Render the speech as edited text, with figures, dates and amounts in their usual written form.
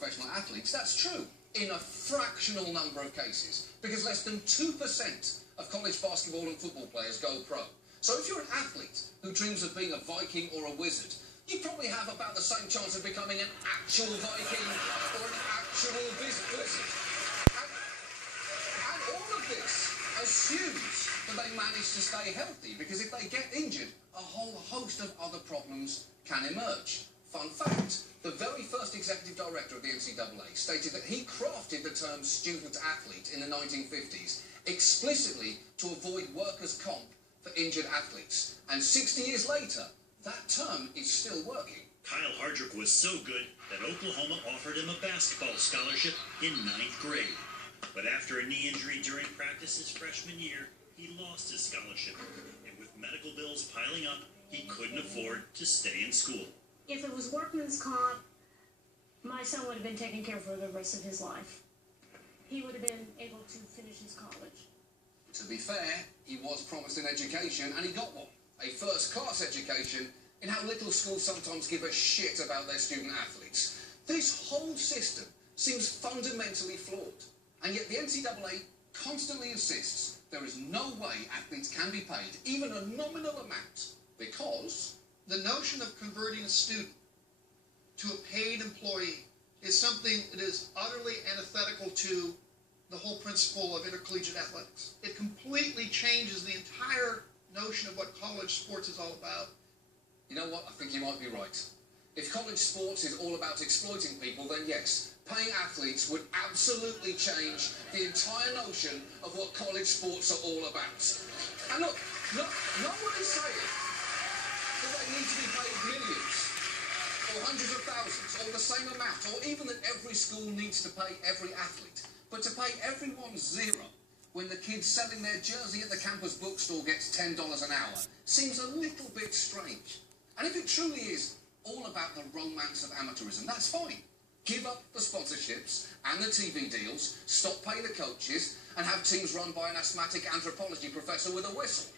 professional athletes, that's true in a fractional number of cases, because less than 2% of college basketball and football players go pro. So if you're an athlete who dreams of being a Viking or a wizard, you probably have about the same chance of becoming an actual Viking or an actual wizard. And all of this assumes that they manage to stay healthy, because if they get injured, a whole host of other problems can emerge. Fun fact, the very first executive director of the NCAA stated that he crafted the term student-athlete in the 1950s explicitly to avoid workers' comp for injured athletes. And 60 years later, that term is still working. Kyle Hardrick was so good that Oklahoma offered him a basketball scholarship in 9th grade. But after a knee injury during practice his freshman year, he lost his scholarship. And with medical bills piling up, he couldn't afford to stay in school. If it was workman's comp, my son would have been taken care of for the rest of his life. He would have been able to finish his college. To be fair, he was promised an education, and he got one. A first-class education in how little schools sometimes give a shit about their student athletes. This whole system seems fundamentally flawed, and yet the NCAA constantly insists there is no way athletes can be paid even a nominal amount, because the notion of converting a student to a paid employee is something that is utterly antithetical to the whole principle of intercollegiate athletics. It completely changes the entire notion of what college sports is all about. You know what? I think you might be right. If college sports is all about exploiting people, then yes, paying athletes would absolutely change the entire notion of what college sports are all about. And look, no one is saying that they need to be paid millions, or hundreds of thousands, or the same amount, or even that every school needs to pay every athlete. But to pay everyone zero when the kid selling their jersey at the campus bookstore gets $10 an hour seems a little bit strange. And if it truly is all about the romance of amateurism, that's fine. Give up the sponsorships and the TV deals, stop paying the coaches, and have teams run by an asthmatic anthropology professor with a whistle.